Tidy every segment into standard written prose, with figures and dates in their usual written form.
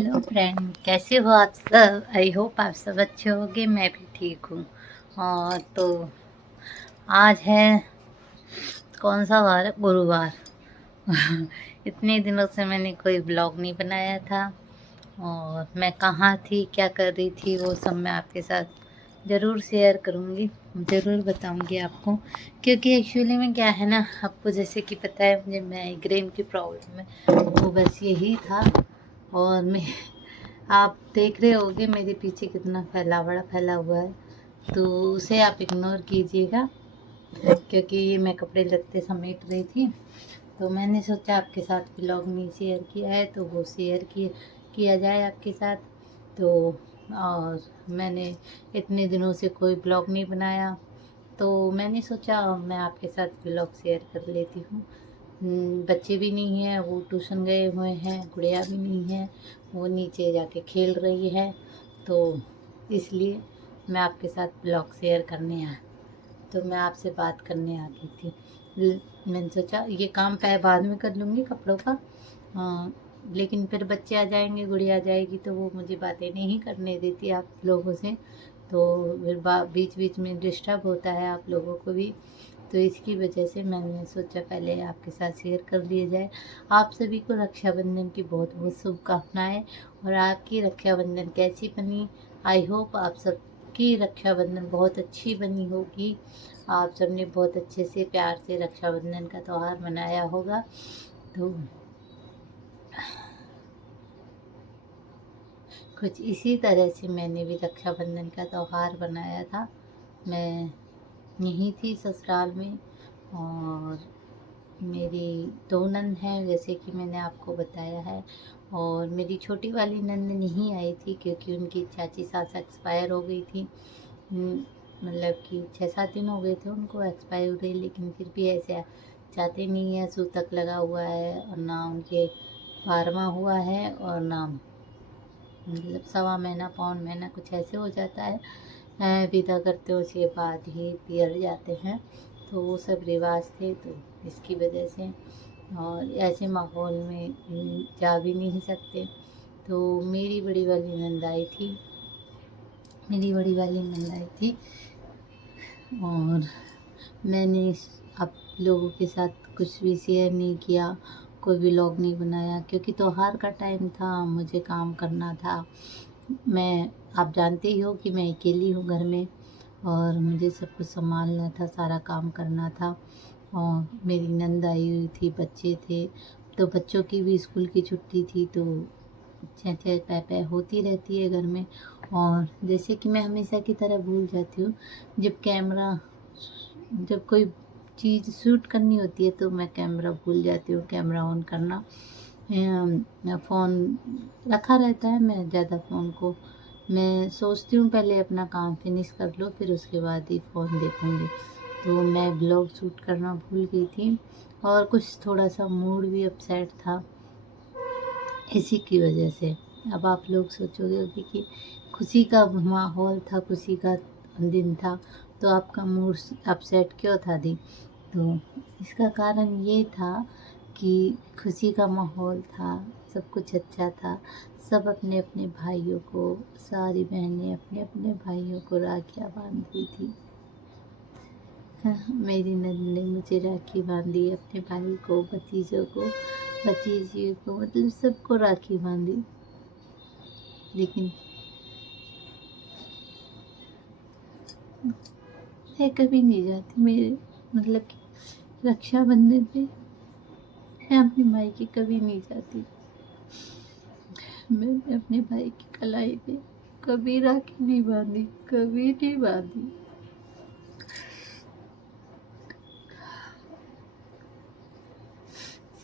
Hello friend, कैसे हो आप सब। आई होप आप सब अच्छे होंगे। मैं भी ठीक हूँ। और तो आज है कौन सा वार है, गुरुवार। इतने दिनों से मैंने कोई ब्लॉग नहीं बनाया था और मैं कहाँ थी, क्या कर रही थी, वो सब मैं आपके साथ ज़रूर शेयर करूँगी, ज़रूर बताऊँगी आपको। क्योंकि एक्चुअली में क्या है ना, आपको जैसे कि पता है मुझे माइग्रेन की प्रॉब्लम है, वो बस यही था। और मैं आप देख रहे होंगे मेरे पीछे कितना बड़ा फैला हुआ है, तो उसे आप इग्नोर कीजिएगा। क्योंकि मैं कपड़े लत्ते समेट रही थी, तो मैंने सोचा आपके साथ ब्लॉग नहीं शेयर किया है तो वो शेयर किया जाए आपके साथ। तो और मैंने इतने दिनों से कोई ब्लॉग नहीं बनाया, तो मैंने सोचा मैं आपके साथ ब्लॉग शेयर कर लेती हूँ। बच्चे भी नहीं हैं, वो ट्यूशन गए हुए हैं, गुड़िया भी नहीं है, वो नीचे जाके खेल रही है। तो इसलिए मैं आपके साथ ब्लॉग शेयर करने तो मैं आपसे बात करने आ गई थी। मैंने सोचा ये काम बाद में कर लूँगी कपड़ों का। लेकिन फिर बच्चे आ जाएंगे, गुड़िया आ जाएगी, तो वो मुझे बातें नहीं करने देती आप लोगों से। तो फिर बीच बीच में डिस्टर्ब होता है आप लोगों को भी। तो इसकी वजह से मैंने सोचा पहले आपके साथ शेयर कर लिया जाए। आप सभी को रक्षाबंधन की बहुत बहुत शुभकामनाएं। और आपकी रक्षाबंधन कैसी बनी, आई होप आप सबकी रक्षाबंधन बहुत अच्छी बनी होगी। आप सबने बहुत अच्छे से प्यार से रक्षाबंधन का त्यौहार मनाया होगा। तो कुछ इसी तरह से मैंने भी रक्षाबंधन का त्यौहार बनाया था। मैं यहीं थी ससुराल में, और मेरी 2 नंद हैं जैसे कि मैंने आपको बताया है। और मेरी छोटी वाली नंद नहीं आई थी क्योंकि उनकी चाची सास एक्सपायर हो गई थी। मतलब कि 6-7 दिन हो गए थे उनको एक्सपायर हुए, लेकिन फिर भी ऐसे चाहते नहीं है, सूतक लगा हुआ है और ना उनके 12वां हुआ है और ना मतलब 1.25 महीना 1.25 महीना कुछ ऐसे हो जाता है। विदा करते हैं उसके बाद ही पियर जाते हैं, तो वो सब रिवाज थे, तो इसकी वजह से। और ऐसे माहौल में जा भी नहीं सकते। तो मेरी बड़ी वाली नंद आई थी, और मैंने आप लोगों के साथ कुछ भी शेयर नहीं किया, कोई व्लॉग नहीं बनाया, क्योंकि त्योहार का टाइम था, मुझे काम करना था। मैं आप जानते ही हो कि मैं अकेली हूँ घर में, और मुझे सब कुछ संभालना था, सारा काम करना था। और मेरी नंद आई हुई थी, बच्चे थे, तो बच्चों की भी स्कूल की छुट्टी थी, तो चै चै पै पै होती रहती है घर में। और जैसे कि मैं हमेशा की तरह भूल जाती हूँ, जब कोई चीज़ शूट करनी होती है तो मैं कैमरा भूल जाती हूँ, कैमरा ऑन करना। फ़ोन रखा रहता है, मैं ज़्यादा फ़ोन को मैं सोचती हूँ पहले अपना काम फिनिश कर लो, फिर उसके बाद ही फ़ोन देखूँगी। तो मैं ब्लॉग शूट करना भूल गई थी, और कुछ थोड़ा सा मूड भी अपसेट था इसी की वजह से। अब आप लोग सोचोगे कि खुशी का माहौल था, खुशी का दिन था, तो आपका मूड अपसेट क्यों था दी। तो इसका कारण ये था कि खुशी का माहौल था, सब कुछ अच्छा था। सब अपने अपने भाइयों को, सारी बहनें अपने अपने भाइयों को राखियाँ बांध रही थी। मेरी नंद ने मुझे राखी बांधी, अपने भाई को, भतीजों को, भतीजी को, मतलब सबको राखी बांधी। लेकिन मैं कभी नहीं जाती, मेरे मतलब कि रक्षाबंधन पे मैं अपने भाई की कभी नहीं जाती। मैंने अपने भाई की कलाई पे कभी राखी नहीं बांधी, कभी नहीं बांधी।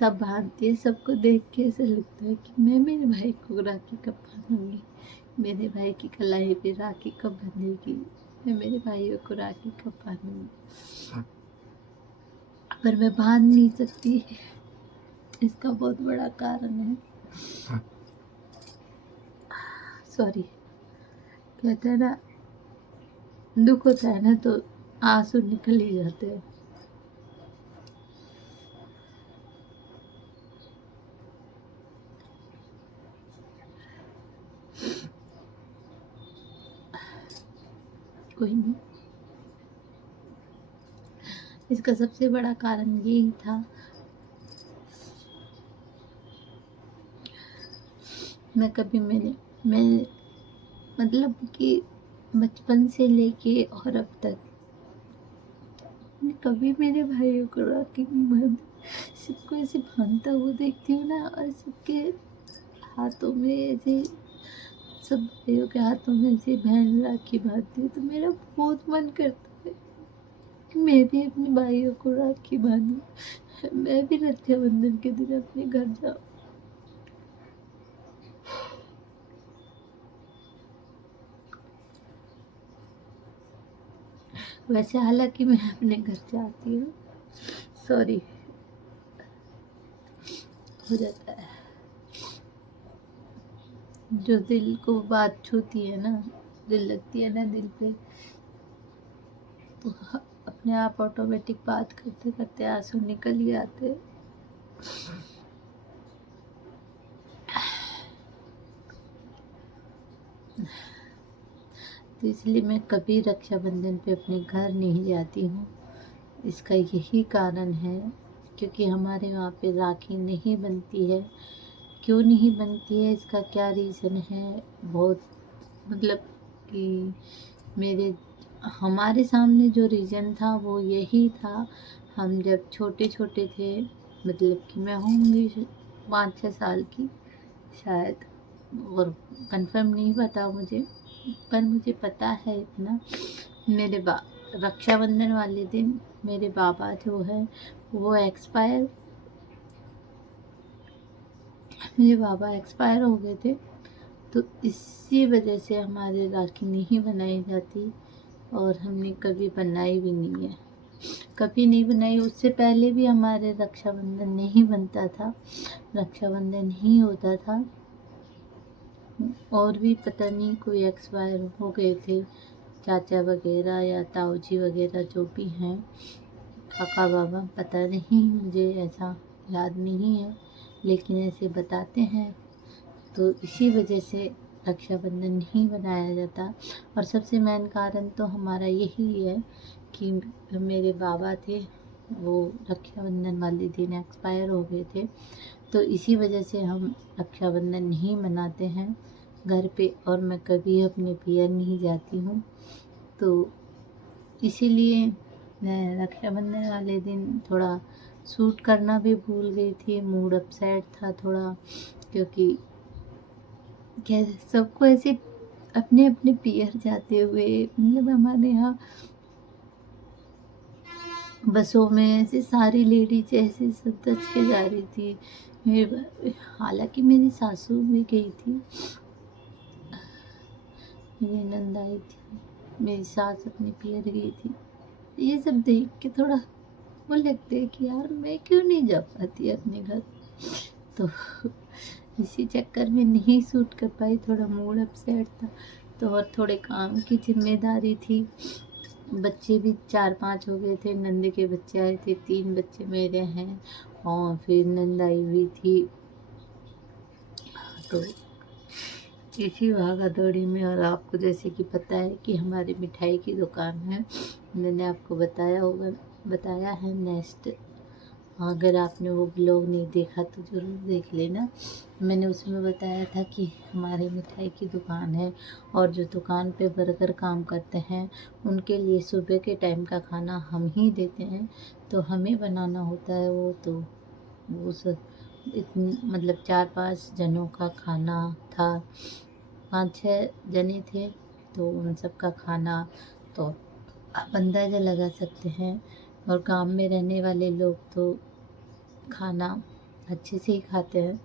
सब बांधती है, सबको देख के ऐसा लगता है कि मैं मेरे भाई को राखी कब बांधूंगी, मेरे भाई की कलाई पे राखी कब बंधेगी, मैं मेरे भाइयों को राखी कब बांधूंगी। पर मैं बांध नहीं सकती, इसका बहुत बड़ा कारण है, सॉरी, कहते हैं ना, दुख होता है ना तो आंसू निकल ही जाते हैं। कोई नहीं। इसका सबसे बड़ा कारण यही था, मैं मतलब कि बचपन से लेके और अब तक मैं कभी मेरे भाइयों को राखी नहीं बांधी। सबको ऐसे बांधता हुआ देखती हूँ ना, और सबके हाथों में ऐसे, सब भाइयों के हाथों में ऐसे बहन राखी बांधती हूँ, तो मेरा बहुत मन करता है कि मैं भी अपने भाइयों को राखी बांधूं, मैं भी रक्षाबंधन के दिन अपने घर जाऊँ। वैसे हालांकि मैं अपने घर जाती हूँ, सॉरी, हो जाता है। जो दिल को बात छूती है ना, दिल लगती है ना दिल पे, तो अपने आप ऑटोमेटिक बात करते करते आंसू निकल ही आते हैं। तो इसलिए मैं कभी रक्षाबंधन पे अपने घर नहीं जाती हूँ। इसका यही कारण है, क्योंकि हमारे वहाँ पे राखी नहीं बनती है। क्यों नहीं बनती है, इसका क्या रीज़न है, बहुत मतलब कि मेरे हमारे सामने जो रीज़न था वो यही था। हम जब छोटे छोटे थे, मतलब कि मैं होंगी 5-6 साल की शायद, और कंफर्म नहीं पता मुझे, पर मुझे पता है इतना, मेरे रक्षाबंधन वाले दिन मेरे बाबा जो है वो मेरे बाबा एक्सपायर हो गए थे। तो इसी वजह से हमारे राखी नहीं बनाई जाती, और हमने कभी बनाई भी नहीं है, कभी नहीं बनाई। उससे पहले भी हमारे रक्षाबंधन नहीं बनता था, रक्षाबंधन नहीं होता था, और भी पता नहीं कोई एक्सपायर हो गए थे, चाचा वगैरह या ताऊ जी वगैरह जो भी हैं, काका बाबा, पता नहीं, मुझे ऐसा याद नहीं है, लेकिन ऐसे बताते हैं। तो इसी वजह से रक्षाबंधन नहीं बनाया जाता। और सबसे मेन कारण तो हमारा यही है कि मेरे बाबा थे, वो रक्षाबंधन वाले दिन एक्सपायर हो गए थे। तो इसी वजह से हम रक्षाबंधन नहीं मनाते हैं घर पे, और मैं कभी अपने पियर नहीं जाती हूँ। तो इसीलिए मैं रक्षाबंधन वाले दिन थोड़ा सूट करना भी भूल गई थी, मूड अपसेट था थोड़ा, क्योंकि क्या सबको ऐसे अपने अपने पियर जाते हुए, मतलब हमारे यहाँ बसों में ऐसे सारी लेडीज ऐसे सज के जा रही थी। हालांकि मेरी सासू भी गई थी, मेरी नंद आई थी, मेरी सास अपनी पियर गई थी। ये सब देख के थोड़ा वो लगता है कि यार मैं क्यों नहीं जा पाती अपने घर। तो इसी चक्कर में नहीं सूट कर पाई, थोड़ा मूड अपसेट था। तो और थोड़े काम की जिम्मेदारी थी, बच्चे भी 4-5 हो गए थे, नंद के बच्चे आए थे, 3 बच्चे मेरे हैं, और फिर नंद आई हुई थी। तो इसी भागा दौड़ी में, और आपको जैसे कि पता है कि हमारी मिठाई की दुकान है, मैंने आपको बताया है नेक्स्ट। अगर आपने वो ब्लॉग नहीं देखा तो ज़रूर देख लेना। मैंने उसमें बताया था कि हमारी मिठाई की दुकान है, और जो दुकान पे वर्कर काम करते हैं उनके लिए सुबह के टाइम का खाना हम ही देते हैं, तो हमें बनाना होता है वो। तो वो सब मतलब 4-5 जनों का खाना था, 5-6 जने थे, तो उन सब का खाना तो आप अंदाज़ा लगा सकते हैं। और गांव में रहने वाले लोग तो खाना अच्छे से ही खाते हैं,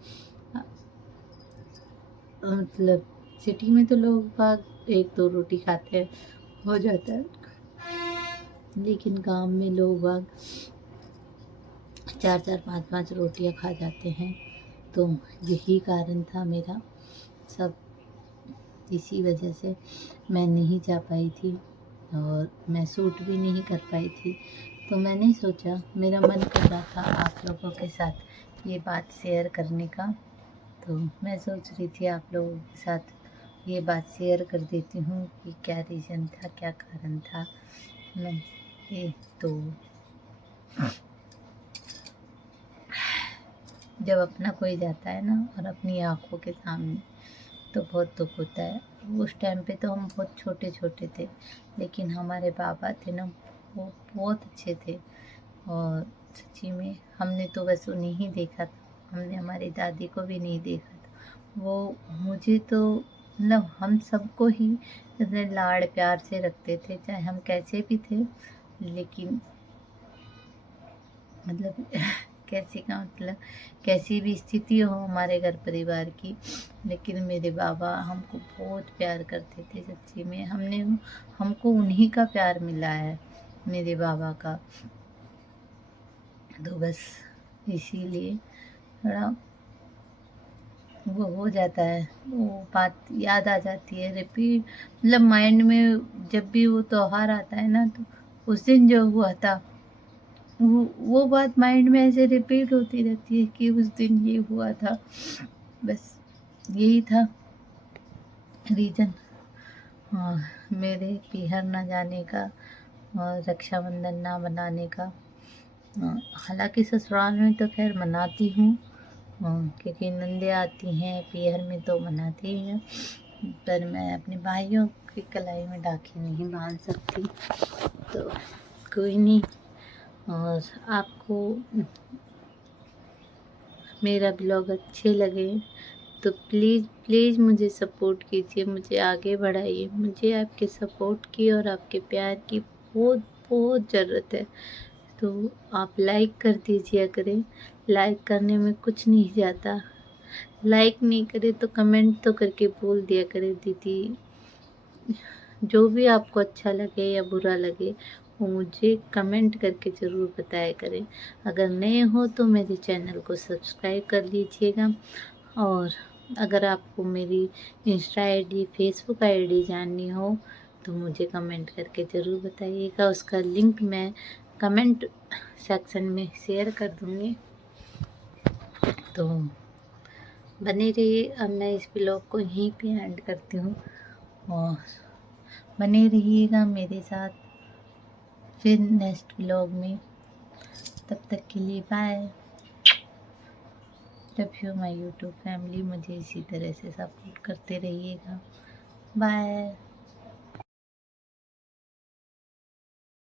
मतलब सिटी में तो लोग बाग 1-2 रोटी खाते हैं, हो जाता है, लेकिन गांव में लोग बाग 4-4 5-5 रोटियां खा जाते हैं। तो यही कारण था मेरा, सब इसी वजह से मैं नहीं जा पाई थी, और मैं सूट भी नहीं कर पाई थी। तो मैंने सोचा, मेरा मन कर रहा था आप लोगों के साथ ये बात शेयर करने का, तो मैं सोच रही थी आप लोगों के साथ ये बात शेयर कर देती हूँ कि क्या रीज़न था, क्या कारण था। मैं ये तो जब अपना कोई जाता है ना और अपनी आँखों के सामने, तो बहुत दुख होता है। उस टाइम पे तो हम बहुत छोटे छोटे थे, लेकिन हमारे बाबा थे ना, वो बहुत अच्छे थे। और सच्ची में हमने तो बस उन्हें ही देखा था, हमने हमारी दादी को भी नहीं देखा था। वो मुझे तो मतलब हम सबको ही इतने लाड़ प्यार से रखते थे, चाहे हम कैसे भी थे। लेकिन मतलब कैसे का मतलब कैसी भी स्थिति हो हमारे घर परिवार की, लेकिन मेरे बाबा हमको बहुत प्यार करते थे। सच्ची में हमको उन्हीं का प्यार मिला है, मेरे बाबा का। तो बस इसीलिए थोड़ा वो हो जाता है, वो बात याद आ जाती है, रिपीट मतलब माइंड में जब भी वो त्योहार आता है ना, तो उस दिन जो हुआ था वो बात माइंड में ऐसे रिपीट होती रहती है कि उस दिन ये हुआ था। बस यही था रीज़न मेरे पीहर ना जाने का और रक्षाबंधन ना मनाने का। हालांकि ससुराल में तो खैर मनाती हूँ, क्योंकि नंदे आती हैं, पीहर में तो मनाती ही हैं। पर मैं अपने भाइयों की कलाई में राखी नहीं बांध सकती, तो कोई नहीं। और आपको मेरा ब्लॉग अच्छे लगे तो प्लीज़ प्लीज़ मुझे सपोर्ट कीजिए, मुझे आगे बढ़ाइए। मुझे आपके सपोर्ट की और आपके प्यार की बहुत बहुत ज़रूरत है। तो आप लाइक कर दीजिए करें, लाइक करने में कुछ नहीं जाता। लाइक नहीं करे तो कमेंट तो करके बोल दिया करे दीदी, जो भी आपको अच्छा लगे या बुरा लगे वो मुझे कमेंट करके ज़रूर बताया करें। अगर नए हो तो मेरे चैनल को सब्सक्राइब कर लीजिएगा। और अगर आपको मेरी इंस्टा आईडी, फेसबुक आईडी जाननी हो तो मुझे कमेंट करके ज़रूर बताइएगा। उसका लिंक मैं कमेंट सेक्शन में शेयर कर दूँगी। तो बने रहिए। अब मैं इस ब्लॉग को यहीं पे एंड करती हूँ, और बने रहिएगा मेरे साथ फिर नेक्स्ट ब्लॉग में। तब तक के लिए bye. Love you my YouTube family, मुझे इसी तरह से सपोर्ट करते रहिएगा। बाय।